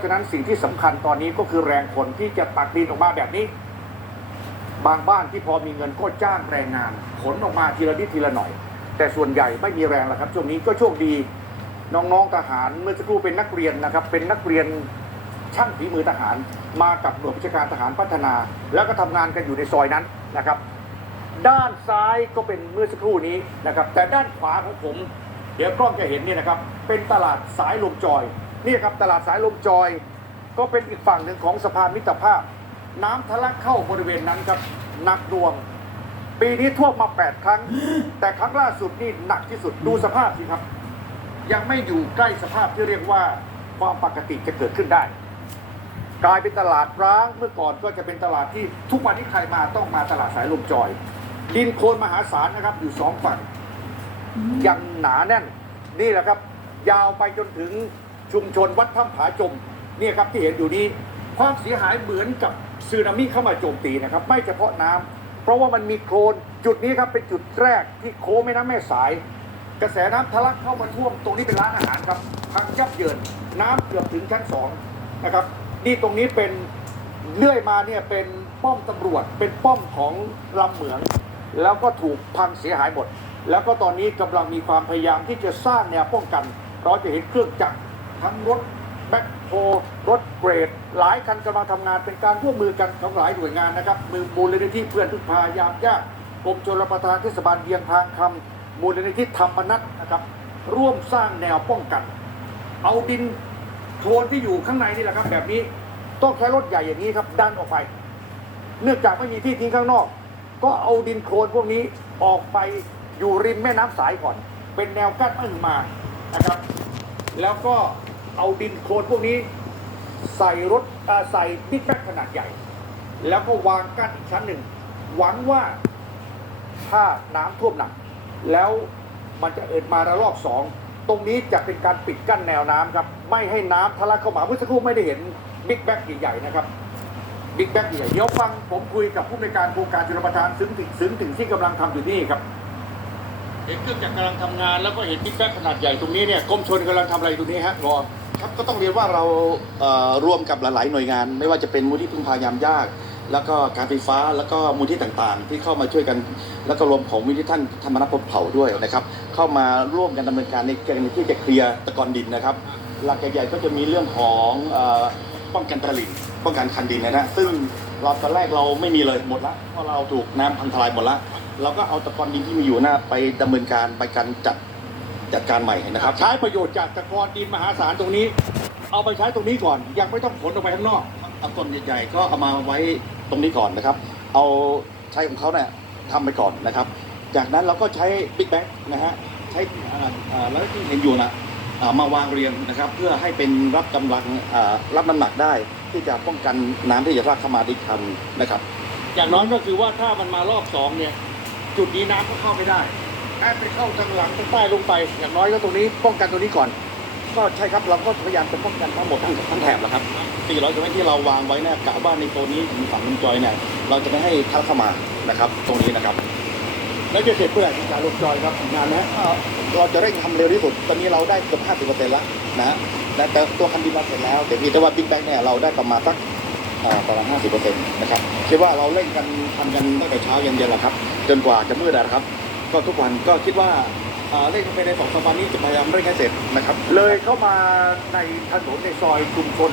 ะฉะนั้นสิ่งที่สำคัญตอนนี้ก็คือแรงคนที่จะตักดินออกมาแบบนี้ บางบ้านที่พอมีเงินก็จ้างแรงงานขนออกมาทีละนิดทีละหน่อย แต่ส่วนใหญ่ไม่มีแรงแล้วครับช่วงนี้ก็โชคดี น้องๆทหารเมื่อสักครู่เป็นนักเรียนนะครับ เป็นนักเรียนช่างฝีมือทหารมากับหน่วยวิชการทหารพัฒนา แล้วก็ทำงานกันอยู่ในซอยนั้นนะครับ ด้านซ้ายก็เป็นเมื่อสักครู่นี้นะครับ แต่ด้านขวาของผม เดี๋ยวกล้องจะเห็นเนี่ยนะครับ เป็นตลาดสายลมจอย นี่ครับตลาดสายลมจอย ก็เป็นอีกฝั่งหนึ่งของสะพานมิตรภาพ น้ำทะลักเข้าบริเวณนั้นครับหนักดวง ปีนี้ท่วมมา 8 ครั้ง แต่ครั้งล่าสุดนี่หนักที่สุดดูสภาพสิครับ ยังไม่อยู่ใกล้สภาพที่เรียกว่าความปกติจะเกิดขึ้นได้ กลายเป็นตลาดร้างเมื่อก่อนก็จะเป็นตลาดที่ทุกวันที่ใครมาต้องมาตลาดสายลมจอยดินโคลนมหาศาลนะครับอยู่สองฝั่งยังหนาแน่น นี่แหละครับ ยาวไปจนถึง ชุมชนวัดถ้ำผาจมเนี่ยครับที่เห็นอยู่นี้ ความเสียหายเหมือนกับสึนามิเข้ามาโจมตีนะครับ ไม่เฉพาะน้ำเพราะว่ามันมีโคลนจุดนี้ครับเป็นจุดแรกที่โค้งแม่น้ำแม่สาย กระแสน้ำทะลักเข้ามาท่วม ตรงนี้เป็นร้านอาหารครับพังยับเยินน้ำเกือบถึงชั้นสองนะครับนี่ตรงนี้เป็นเลื่อยมาเนี่ยเป็นป้อมตำรวจ เป็นป้อมของลำเหมือง แล้วก็ถูกพังเสียหายหมด แล้วก็ตอนนี้กำลังมีความพยายามที่จะสร้างแนวป้องกัน เราจะเห็นเครื่องจักร ทั้งรถแบ็คโฮรถเกรด หลายคันกำลังทำงานเป็นการร่วมมือกันของหลายหน่วยงานนะครับมือมูลนิธิเพื่อนพึ่งพายามยากกรมชลประทานเทศบาลเวียงพางคำมูลนิธิธรรมนัตนะครับร่วมสร้างแนวป้องกัน เอาดินโคลนที่อยู่ข้างในนี่แหละครับ แบบนี้ต้องใช้รถใหญ่อย่างนี้ครับดันออกไป เนื่องจากไม่มีที่ทิ้งข้างนอก ก็เอาดินโคลนพวกนี้ออกไปอยู่ริมแม่น้ำสายก่อน เป็นแนวกั้นอ้งมานะครับ แล้วก็ เอาดินโคลนพวกนี้ ใส่รถใส่บิ๊กแบ็คขนาดใหญ่ แล้วก็วางกั้นอีกชั้นหนึ่ง หวังว่าถ้าน้ำท่วมหนัก แล้วมันจะเอิดมาระลอกสองตรงนี้จะเป็นการปิดกั้นแนวน้ำครับ ไม่ให้น้ำทะลักเข้ามาเมื่อสักครู่ไม่ได้เห็นบิ๊กแบ็คใหญ่ๆนะครับบิ๊กแบ็คใหญ่เดี๋ยวฟังผมคุยกับผู้ในการโครงการชลประทานซึ้งถึงซึ้งถึงที่กำลังทำอยู่นี่ครับเห็นเครื่องจักรกำลังทำงานแล้วก็เห็นบิ๊กแบ็คขนาดใหญ่ตรงนี้เนี่ยกรมชนกำลังทำอะไรตรงนี้ฮะรอ ครับก็ต้องเรียนว่าเราเอ่อร่วมกับหลาย ๆ หน่วยงาน ไม่ว่าจะเป็นมูลที่พึ่งพายามยาก แล้วก็การไฟฟ้าแล้วก็มูลที่ต่างๆ ที่เข้ามาช่วยกัน แล้วก็รวมของมูลที่ท่านธรรมนัฐพลเผ่าด้วยนะครับ เข้ามาร่วมกันดำเนินการในการที่จะเคลียร์ตะกอนดินนะครับ หลักใหญ่ๆก็จะมีเรื่องของเอ่อป้องกันตลิ่งป้องกันคันดินนะฮะซึ่งเราตอนแรกเราไม่มีเลยหมดละเพราะเราถูกน้ำพังทลายหมดละเราก็เอาตะกอนดินที่มีอยู่นะไปดำเนินการไปการจัด จัดการใหม่นะครับ ใช้ประโยชน์จากตะกอนดินมหาศาลตรงนี้ เอาไปใช้ตรงนี้ก่อน ยังไม่ต้องขนออกไปข้างนอกเอาต้นใหญ่ๆก็เอามาไว้ตรงนี้ก่อนนะครับ เอาใช้ของเขาเนี่ยทำไปก่อนนะครับ จากนั้นเราก็ใช้บิ๊กแบ็กนะฮะใช้อ่าอ่าแล้วที่เห็นอยู่นะอ่ามาวางเรียงนะครับ เพื่อให้เป็นรับกำลังรับน้ำหนักได้ ที่จะป้องกันน้ำที่จะทะลักเข้ามาได้ทันนะครับ อย่างน้อยก็คือว่าถ้ามันมารอบสองเนี่ยจุดนี้น้ำก็เข้าไม่ได้ ให้ไปเข้าทางหลังทางใต้ลงไป อย่างน้อยก็ตรงนี้ป้องกันตรงนี้ก่อน ก็ใช่ครับเราก็พยายามจะป้องกันทั้งหมดทั้งทั้งแถบแหละครับ 400กิโลเมตรที่เราวางไว้เนี่ยกะว่าในโซนนี้ฝั่งลุงจอยเนี่ยเราจะไม่ให้ทะลักเข้ามานะครับ ตรงนี้นะครับ แล้วจะเสร็จเมื่อไหร่การลงจอยครับงานนะเราจะเร่งทำเร็วที่สุด ตอนนี้เราได้เกือบ50%แล้วนะฮะแต่แต่ตัวคันดินเราเสร็จแล้วแต่เพียงแต่ว่าบิ๊กแบงเนี่ยเราได้ประมาณสักประมาณ 50%นะครับคิดว่าเราเร่งกันทำกันตั้งแต่เช้าเย็นๆแหละครับ จนกว่าจะมืดนะครับ ก็ทุกวันก็คิดว่าเอ่อเร่งไปในสองสามวันนี้จะพยายามเร่งให้เสร็จนะครับ เลยเข้ามาในถนนในซอยชุมชน